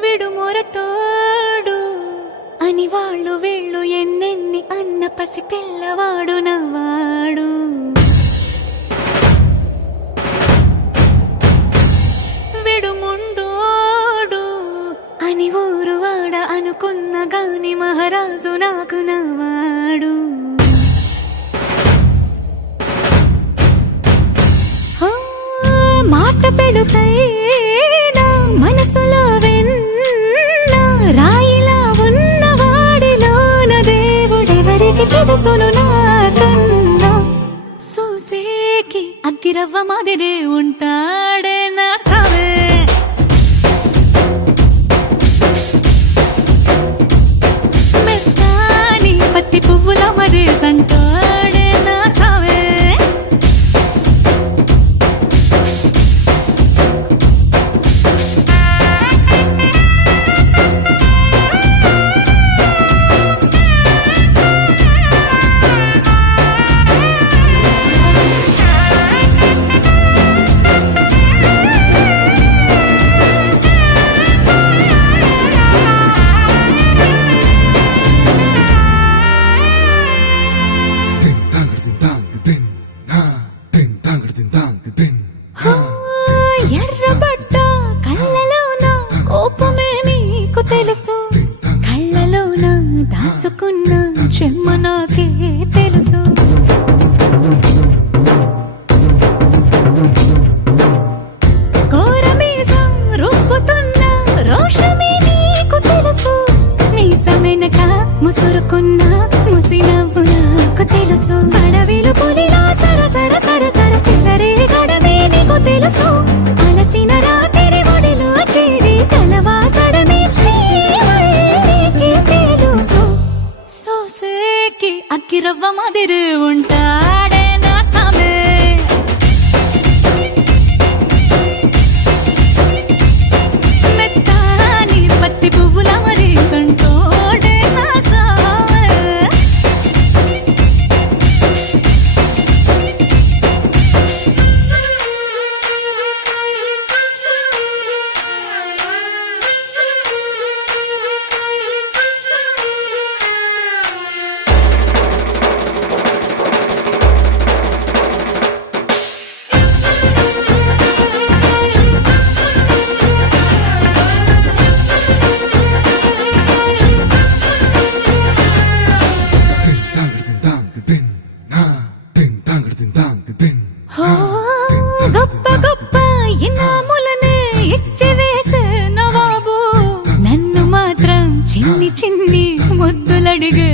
విడు మొరటోడు అని వాళ్ళు వీళ్ళు ఎన్నెన్ని అన్న పసి పిల్లవాడు నవాడు. విడు ముండోడు అని ఊరు వాడ అనుకున్న గాని మహారాజు నాకు నవాడు. మాట పెడుసైనా మనసులో వెన్న రాయిలా ఉన్నవాడిలోన దేవుడెవరికి తెలుసును నాకన్నా. సూసేకి అగ్గిరవ్వ మాదిరే ఉంటాడే నా సావే. మెత్తాని పత్తి పువ్వుల మరేసంటాడే నా సావే. ఎర్రబడ్డ కళ్ళలోన కోపమే నీకు తెలుసు, కళ్ళలోన దాచుకున్న చెమ్మ నాకే తెలుసు. కోరమీసం రుబ్బుతున్న రోషమే నీకు తెలుసు, మీసమెనక ముసురుకున్న ముసినవ్వు నాకు తెలుసు. అడవిలు పులిలా సరసర సరసర చివరే గడమే నీకు తెలుసు. అలసిన రాత్రి ఒడిలో చేరి తలవాచడమే శ్రీవల్లికి తెలుసు. సోసేకి అగ్గిరవ్వ మాదిరి ఉంటాడే నా సామే. మెత్తాని పత్తి పువ్వుల మరేసంటోడే నా సామే. గొప్ప గొప్ప ఇనాములనే ఇచ్చి వేసే నవాబు నన్ను మాత్రం చిన్ని చిన్ని ముద్దులడిగే